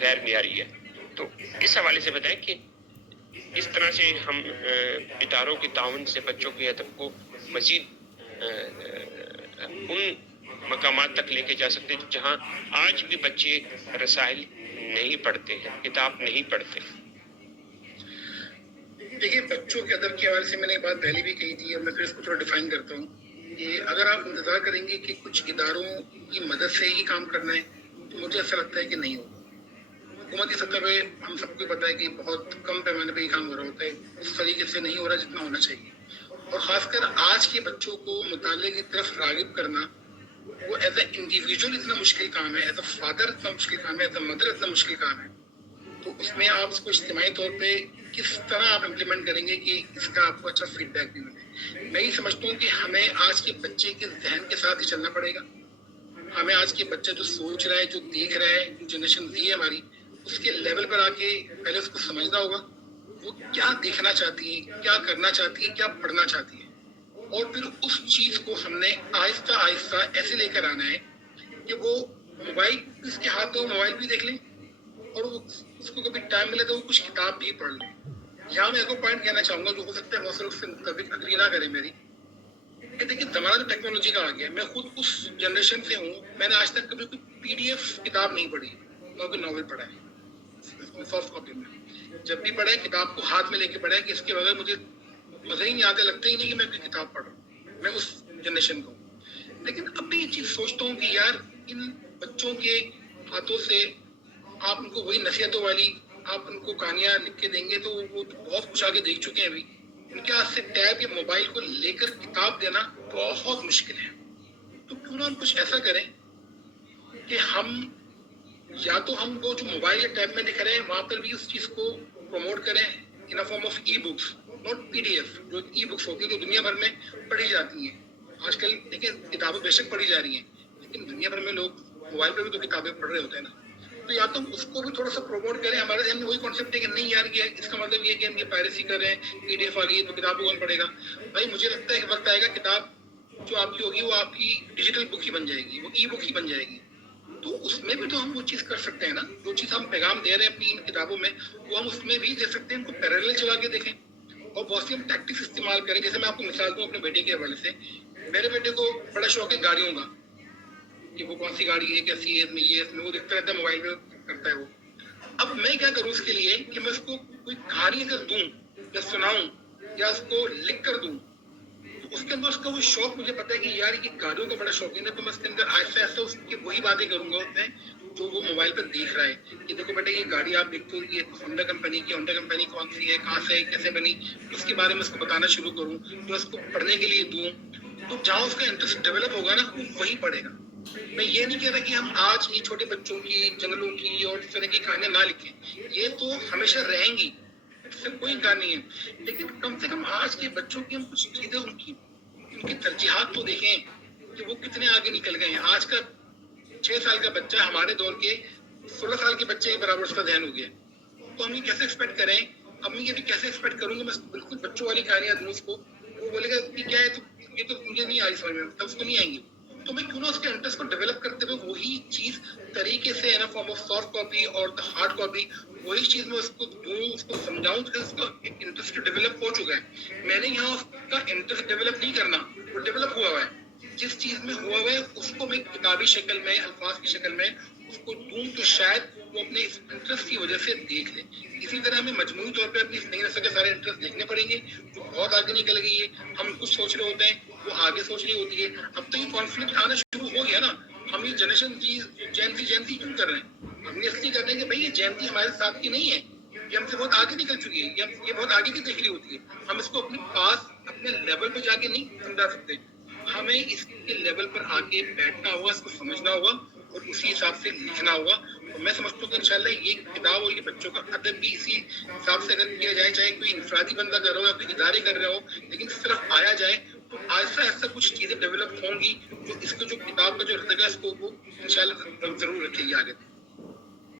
غیر معیاری ہے. تو اس حوالے سے بتائیں کہ اس طرح سے ہم اداروں کے تعاون سے بچوں کے ادب کو مزید ان مقامات تک لے کے جا سکتے ہیں جہاں آج بھی بچے رسائل نہیں پڑھتے ہیں، کتاب نہیں پڑھتے. دیکھیے، بچوں کے ادب کے حوالے سے میں نے یہ بات پہلے بھی کہی تھی اور میں پھر اس کو تھوڑا ڈیفائن کرتا ہوں کہ اگر آپ انتظار کریں گے کہ کچھ اداروں کی مدد سے ہی کام کرنا ہے تو مجھے ایسا لگتا ہے کہ نہیں ہوگا. حکومت کی سطح پہ ہم سب کو پتہ ہے کہ بہت کم پیمانے پہ یہ کام ہو رہا ہوتا ہے، اس طریقے سے نہیں ہو رہا جتنا ہونا چاہیے. اور خاص کر آج کے بچوں کو مطالعے کی طرف راغب کرنا وہ ایز اے انڈیویجول اتنا مشکل کام ہے، ایز اے فادر اتنا مشکل کام ہے، ایز اے مدر اتنا مشکل کام ہے. تو اس میں آپ اس کو اجتماعی طور پہ کس طرح آپ امپلیمنٹ کریں گے کہ اس کا آپ کو اچھا فیڈ بیک بھی ملے. میں یہ سمجھتا ہوں کہ ہمیں آج کے بچے کے ذہن کے ساتھ ہی چلنا پڑے گا. ہمیں آج کے بچہ جو سوچ رہا ہے، جو دیکھ رہا ہے، جو جنریشن دی ہے ہماری، اس کے لیول پر آ کے پہلے اس کو سمجھنا ہوگا وہ کیا دیکھنا چاہتی ہے، کیا کرنا چاہتی ہے، کیا پڑھنا چاہتی ہے. اور پھر اس چیز کو ہم نے آہستہ آہستہ ایسے لے کر آنا ہے کہ وہ موبائل اس کے ہاتھ میں موبائل بھی دیکھ لیں اور وہ اس کو کبھی ٹائم ملے تو وہ کچھ کتاب بھی پڑھ لیں. یہاں میں ایک پوائنٹ کہنا چاہوں گا جو ہو سکتا ہے بہت سے لوگ سے مطابق اگری نہ کریں میری، کہ دیکھیے زمانہ تو ٹیکنالوجی کا آ گیا ہے. میں خود اس جنریشن سے ہوں، میں نے آج تک کبھی کوئی PDF کتاب نہیں پڑھی، نہ کوئی ناول پڑھا ہے سافٹ کاپی میں. جب بھی پڑھا ہے کتاب کو ہاتھ میں لے کے پڑھا ہے کہ اس کے بغیر مجھے مزہ ہی نہیں آتا، لگتا ہی نہیں کہ میں کوئی کتاب پڑھ رہا ہوں. میں اس جنریشن کو ہوں. لیکن اب بھی یہ چیز سوچتا ہوں کہ یار ان بچوں کے ہاتھوں سے آپ ان کو وہی نصیحتوں والی آپ ان کو کہانیاں لکھ کے دیں گے تو وہ بہت کچھ آگے دیکھ چکے ہیں ابھی. ان کے ہاتھ سے ٹیب یا موبائل کو لے کر کتاب دینا بہت مشکل ہے. تو کیوں نہ ہم کچھ ایسا کریں کہ ہم یا تو ہم وہ جو موبائل یا ٹیب میں دکھ رہے ہیں وہاں پر بھی اس چیز کو پروموٹ کریں in a form of e books, not PDF. جو ای بکس ہوتی ہیں جو دنیا بھر میں پڑھی جاتی ہیں آج کل. دیکھیں کتابیں بے شک پڑھی جا رہی ہیں لیکن دنیا بھر میں لوگ موبائل پہ بھی تو کتابیں پڑھ رہے ہوتے ہیں نا. تو یا تو اس کو بھی تھوڑا سا پروموٹ کریں. ہمارے ذہن میں وہی کانسیپٹ ہے کہ نہیں یار یہ اس کا مطلب یہ ہے کہ ہم یہ پائریسی کر رہے ہیں، PDF آ گئی ہے تو کتاب کو کون پڑھے گا. بھائی مجھے لگتا ہے کہ وقت آئے گا کتاب جو آپ کی ہوگی وہ آپ کی ڈیجیٹل بک ہی بن جائے گی، وہ ای بک ہی بن جائے گی. تو اس میں بھی تو ہم وہ چیز کر سکتے ہیں نا، جو چیز ہم پیغام دے رہے ہیں اپنی ان کتابوں میں وہ ہم اس میں بھی دے سکتے ہیں. ان کو پیرالل چلا کے دیکھیں اور بہت سی ہم ٹیکٹکس استعمال کریں. جیسے میں آپ کو مثال دوں اپنے بیٹے کے حوالے سے. میرے بیٹے کو بڑا شوق ہے گاڑیوں کا کہ وہ کون سی گاڑی ہے، کیسی ہے، اس میں یہ اس میں وہ دیکھتا رہتا ہے، موبائل پہ کرتا ہے وہ. اب میں کیا کروں اس کے لیے کہ میں اس کو کوئی کہانی اگر دوں یا سناؤں یا اس کو لکھ کر دوں تو اس کے اندر اس کا وہ شوق مجھے پتا ہے کہ یار یہ گاڑیوں کا بڑا شوقین ہے. تو میں اس کے اندر آہستہ آہستہ اس کی وہی باتیں کروں گا اس میں جو وہ موبائل پر دیکھ رہا ہے کہ دیکھو بیٹا یہ گاڑی آپ دیکھتے ہو یہ ہونڈا کمپنی کی، ہونڈا کمپنی کون سی ہے، کہاں سے ہے، کیسے بنی، اس کے بارے میں اس کو بتانا شروع کروں جو اس کو پڑھنے کے لیے دوں. تو جہاں اس کا انٹرسٹ ڈیولپ ہوگا نا وہ وہی پڑھے گا. میں یہ نہیں کہہ رہا کہ ہم آج ہی چھوٹے بچوں کی جنگلوں کی اور اس طرح کی کہانیاں نہ لکھیں، یہ تو ہمیشہ رہیں گی، اس سے کوئی کہانی نہیں ہے. لیکن کم سے کم آج کے بچوں کی ہم کچھ چیزیں ان کی ترجیحات تو دیکھیں کہ وہ کتنے آگے نکل گئے ہیں. آج کا 6 سال کا بچہ ہمارے دور کے 16 سال کے بچے کے برابر اس کا ذہن ہو گیا. تو ہم یہ کیسے ایکسپیکٹ کریں، اب میں یہ بھی کیسے ایکسپیکٹ کروں گا میں بالکل بچوں والی کہانیاں دوں اس کو، وہ بولے گا کہ کیا ہے تو یہ تو مجھے نہیں آئی سمجھ میں، تب اس کو نہیں آئیں گی. تو میں کیوں نہ اس کے انٹرسٹ کو ڈیولپ کرتے ہوئے وہی چیز طریقے سے in form of soft copy اور ہارڈ کاپی وہی چیز میں اس کو دوں، اس کو سمجھاؤں کہ اس کا انٹرسٹ ڈیولپ ہو چکا ہے. میں نے یہاں اس کا انٹرسٹ ڈیولپ نہیں کرنا، وہ ڈیولپ ہوا ہوا ہے. جس چیز میں ہوا ہوا ہے اس کو میں کتابی شکل میں الفاظ کی شکل میں اس کو دوں تو شاید وہ اپنے اس انٹرسٹ کی وجہ سے دیکھ لے. اسی طرح ہمیں مجموعی طور پہ اپنی نئی نسل کے سارے انٹرسٹ دیکھنے پڑیں گے جو بہت آگے نکل گئی ہے. ہم کچھ سوچ رہے ہوتے ہیں وہ آگے سوچ رہی ہوتی ہے. اب تو یہ کانفلکٹ آنا شروع ہو گیا نا. ہم یہ جنریشن جینتی کیوں کر رہے ہیں؟ ہم نے اس لیے کر رہے ہیں کہ بھائی یہ جینتی ہمارے ساتھ کی نہیں ہے، یہ ہم سے بہت آگے نکل چکی ہے، یہ بہت آگے کی دیکھ رہی ہوتی ہے. ہم اس کو اپنے پاس اپنے لیول پہ جا کے نہیں سمجھا سکتے. ہمیں اس کے لیول پر آ کے بیٹھنا ہوگا، اس کو سمجھنا ہوگا اور اسی حساب سے لکھنا ہوگا. اور میں سمجھتا ہوں کہ انشاءاللہ یہ کتاب اور یہ بچوں کا ادب بھی اسی حساب سے اگر کیا جائے، چاہے کوئی انفرادی بندہ کر رہا ہو یا کوئی ادارے کر رہے ہو، لیکن صرف آیا جائے تو آہستہ آہستہ کچھ چیزیں ڈیولپ ہوں گی جو اس کو جو کتاب کا جو رتگا ہے اس کو وہ انشاءاللہ ضرور رکھے گی آگے.